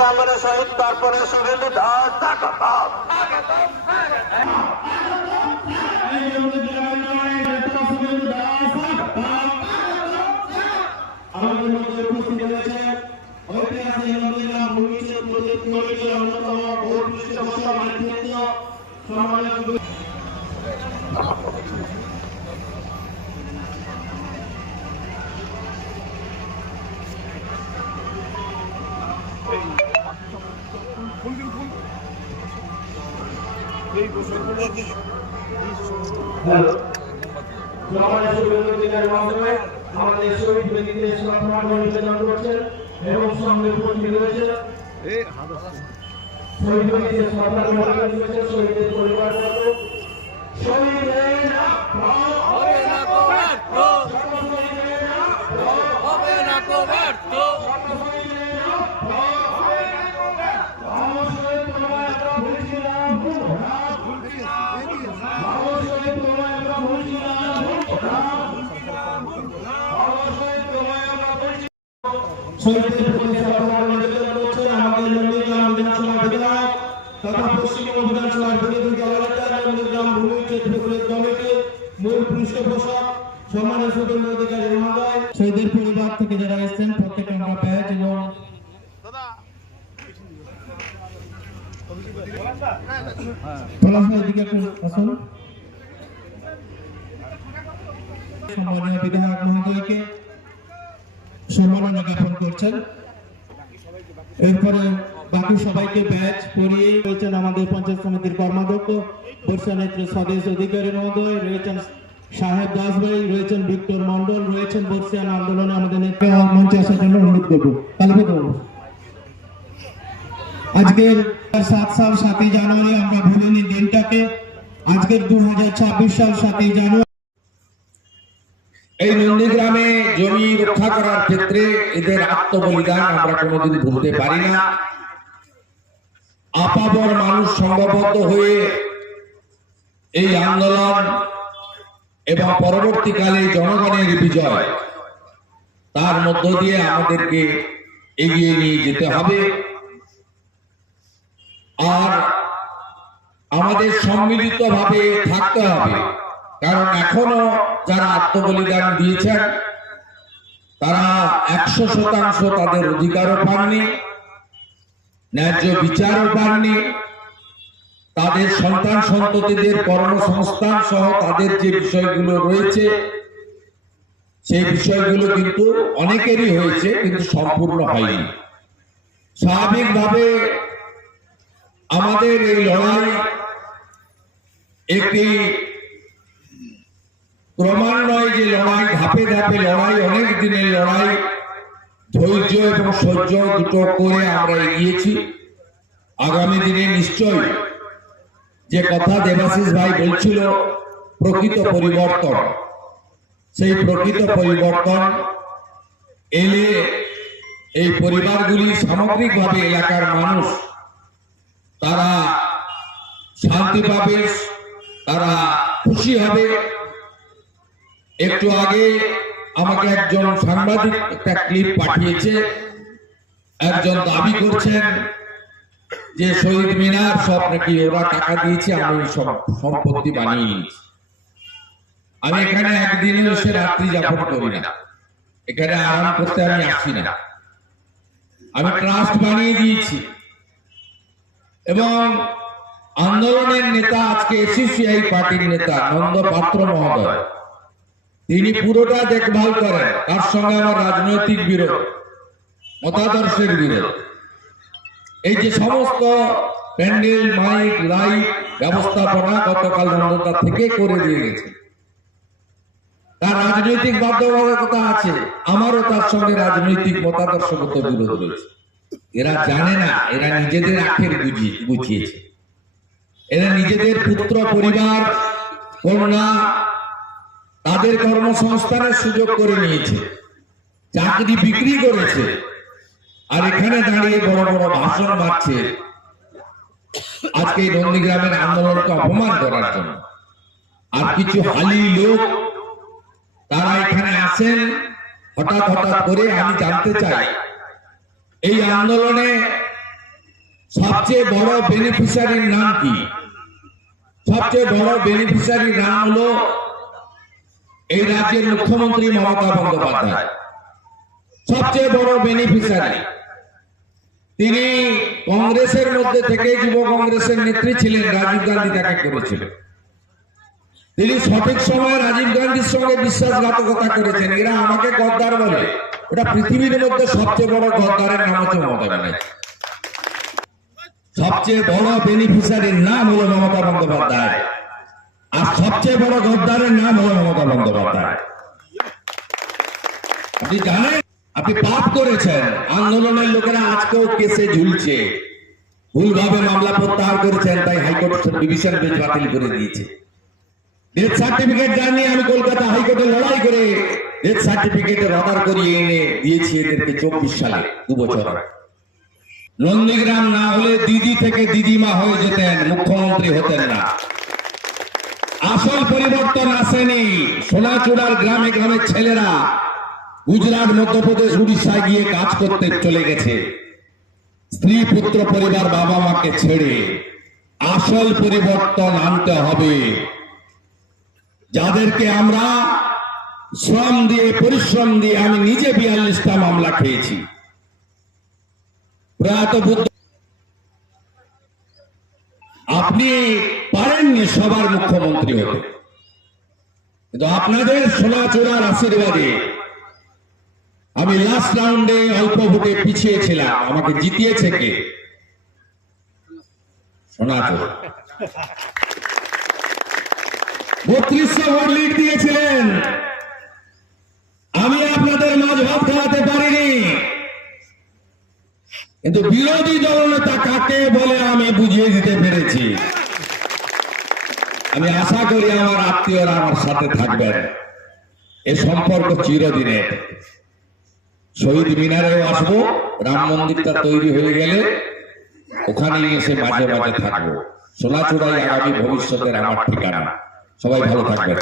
কংগ্রেস শহীদ তারপরে শুভেন্দু দাস আমাদের মধ্যে উপস্থিত রয়েছে ঐতিহাসিক নন্দীগ্রাম ভূমিষ্ঠ প্রজেক্ট কমিটির অন্যতম বোর্ড পৃষ্ঠপোষক নেতৃত্ব সম্মানিত আমাদের শহীদ ব্যক্তিদের সম্মান নিবেদন করছেন এবং সঙ্গে উপস্থিত রয়েছে শহীদ ব্যক্তিদের সম্মান নিবেদন করেছেন শহীদের পরিবার শহীদের হবে না তো ব্যর্থ হবে না তো ব্যর্থ শহীদদের প্রতি শ্রদ্ধা নিবেদন করছেন আমাদের নন্দীগ্রাম বিধানসভা বিধায়ক তথা পশ্চিমবঙ্গ বিধানসভার বিরোধী দলনেতা নন্দীগ্রাম ভূমিষ্ঠ প্রজেক্ট কমিটির মূল পৃষ্ঠপোষক সম্মানীয় শুভেন্দু অধিকারী মহোদয় শহীদের পরিবার থেকে যারা এসেছেন প্রত্যেকে আমরা ব্যাচ এবং সম্মানীয় বিধায়ক মহোদয়কে সম্মাননা জ্ঞাপন করছেন। এরপরে বাকি সবাইকে ব্যাচ পরিয়ে রয়েছেন আমাদের পঞ্চায়েত সমিতির কর্মাধ্যক্ষ বর্ষা নেত্রী স্বদেশ অধিকারী মহোদয়, রয়েছেন সাহেব দাস ভাই, রয়েছেন ভিক্টর মন্ডল, রয়েছেন বর্ষিয়ান আন্দোলনে আমাদের নেত্রী মঞ্চে আসার জন্য অনুরোধ করবো। আজকের 7 সাল 7 জানুয়ারি আমরা ভুলিনি দিনটাকে। আজকের 2026 সাল 7 জানুয়ারি এই নন্দীগ্রামে জমি রক্ষা করার ক্ষেত্রে এদের আত্মবলিদান আমরা কোনোদিন ভুলতে পারি না। আপামর মানুষ সংঘবদ্ধ হয়ে এই আন্দোলন এবং পরবর্তীকালে জনগণের বিজয় তার মধ্য দিয়ে আমাদেরকে এগিয়ে নিয়ে যেতে হবে। আর আমাদের সম্মিলিতভাবে থাকতে হবে, কারণ এখনো যারা আত্মবলিদান দিয়েছেন তারা 100% তাদের অধিকারও পাননি, ন্যায্য বিচারও পাননি। তাদের সন্তান সন্ততিদের কর্মসংস্থান সহ তাদের যে বিষয়গুলো রয়েছে সেই বিষয়গুলো কিন্তু অনেকেরই হয়েছে, কিন্তু সম্পূর্ণ হয়নি। স্বাভাবিকভাবে আমাদের এই লড়াই একটি ক্রমান্বয়ে যে লড়াই, ধাপে ধাপে লড়াই, অনেক দিনের লড়াই, ধৈর্য এবং সহ্য দুটো করে আমরা এগিয়েছি। আগামী দিনে নিশ্চয়ই যে কথা দেবাশিস ভাই বলছিল প্রকৃত পরিবর্তন, সেই প্রকৃত পরিবর্তন এলে এই পরিবারগুলি সামগ্রিকভাবে এলাকার মানুষ তারা শান্তি পাবে, তারা খুশি হবে। একটু আগে আমাকে একজন সাংবাদিক একটা ক্লিপ পাঠিয়েছে, একজন দাবি করছেন যে শহীদ মিনার সব নাকি ওরা টাকা দিয়েছে, আমি সম্পত্তি বানিয়ে নিয়েছি। আমি এখানে একদিনে এসে রাত্রি যাপন করি না, এখানে আরাম করতে আমি আসছি না। আমি ট্রাস্ট বানিয়ে দিয়েছি এবং আন্দোলনের নেতা আজকে এসিসিআই পার্টির নেতা নন্দ পাত্র মহোদয় তিনি পুরোটা দেখভাল করেন। তার সঙ্গে আমার রাজনৈতিক বিরোধ, মতাদর্শের বিরোধ। এই যে সমস্ত প্যান্ডেল, মাইক, লাইট ব্যবস্থাপনা গতকাল নন্দদা থেকে করে দিয়ে গেছে। তার রাজনৈতিক বাধ্যবাধকতা আছে, আমারও তার সঙ্গে রাজনৈতিক মতাদর্শগত বিরোধ রয়েছে। এরা জানে না, এরা নিজেদের আখের বুঝিয়েছে। এরা নিজেদের পুত্র, পরিবার, কন্যা তাদের কর্মসংস্থানের সুযোগ করে নিয়েছে, চাকরি বিক্রি করেছে, আর এখানে দাঁড়িয়ে বড় বড় ভাষণ মারছে আজকে নন্দীগ্রামের আন্দোলনকে অপমান করার জন্য। আর কিছু হালি লোক তারা এখানে আসেন হঠাৎ করে। আমি জানতে চাই এই আন্দোলনে সবচেয়ে বড় বেনিফিশিয়ারির নাম কি? সবচেয়ে বড় বেনিফিশিয়ারির নাম হলো এই রাজ্যের মুখ্যমন্ত্রী মমতা বন্দ্যোপাধ্যায়। সবচেয়ে বড় বেনিফিশিয়ারি তিনি। কংগ্রেসের মধ্যে থেকে যুব কংগ্রেসের নেত্রী ছিলেন, রাজীব গান্ধী তাকে করেছিল। তিনি সঠিক সময়ে রাজীব গান্ধীর সঙ্গে বিশ্বাসঘাতকতা করেছেন। এরা আমাকে গদ্দার বলে, ওটা পৃথিবীর মধ্যে সবচেয়ে বড় গদ্দারের নাম হচ্ছে মমতা ব্যানার্জি। সবচেয়ে বড় বেনিফিশিয়ারির নাম হলো মমতা বন্দ্যোপাধ্যায়, আর সবচেয়ে বড় গদ্দারের নাম হলো মমতা বন্দ্যোপাধ্যায়। আপনি জানেন আপনি পাপ করেছেন। আন্দোলনের লোকেরা আজকেও কেসে ঝুলছে, ভুলভাবে মামলা প্রত্যাহার করেছেন, তাই হাইকোর্ট ডিভিশন বেঞ্চ বাতিল করে দিয়েছে। ডেথ সার্টিফিকেট জানি আমি কলকাতা হাইকোর্টে লড়াই করে ডেথ সার্টিফিকেটের অর্ডার করিয়ে এনে দিয়েছি এদেরকে 24 সালে, 2 বছর। নন্দীগ্রাম না হলে দিদি থেকে দিদিমা হয়ে যেতেন, মুখ্যমন্ত্রী হতেন না। আসল পরিবর্তন আসেনি। সোনাচূড়ার গ্রামে গ্রামে ছেলেরা গুজরাট, মধ্যপ্রদেশ, উড়িষ্যায় গিয়ে কাজ করতে চলে গেছে, স্ত্রী পুত্র পরিবার বাবা মাকে ছেড়ে। আসল পরিবর্তন আনতে হবে। যাদেরকে আমরা শ্রম দিয়ে, পরিশ্রম দিয়ে, আমি নিজে 42টা মামলা খেয়েছি। প্রয়াত বুদ্ধ, আপনি পারেননি সবার মুখ্যমন্ত্রী হতে, কিন্তু আপনাদের সোনাচূড়ার আশীর্বাদে আমি লাস্ট রাউন্ডে অল্প ভোটে পিছিয়ে ছিলাম। আমাকে জিতিয়েছে কে? সোনাচূড়া। 3200 ভোট লিড দিয়েছিলেন। আমি আপনাদের মাঝ ভাত খাওয়াতে পারিনি, কিন্তু বিরোধী দলনেতা কাকে বলে আমি বুঝিয়ে দিতে পেরেছি। আমি আশা করি আমার আত্মীয়রা আমার সাথে থাকবেন। এ সম্পর্ক চিরদিনের। শহীদ মিনারেও আসবো, রাম মন্দিরটা তৈরি হয়ে গেলে ওখানে এসে মাঝে মাঝে থাকবো। সোনাচূড়াই আগামী ভবিষ্যতের আমার ঠিকানা। সবাই ভালো থাকবেন।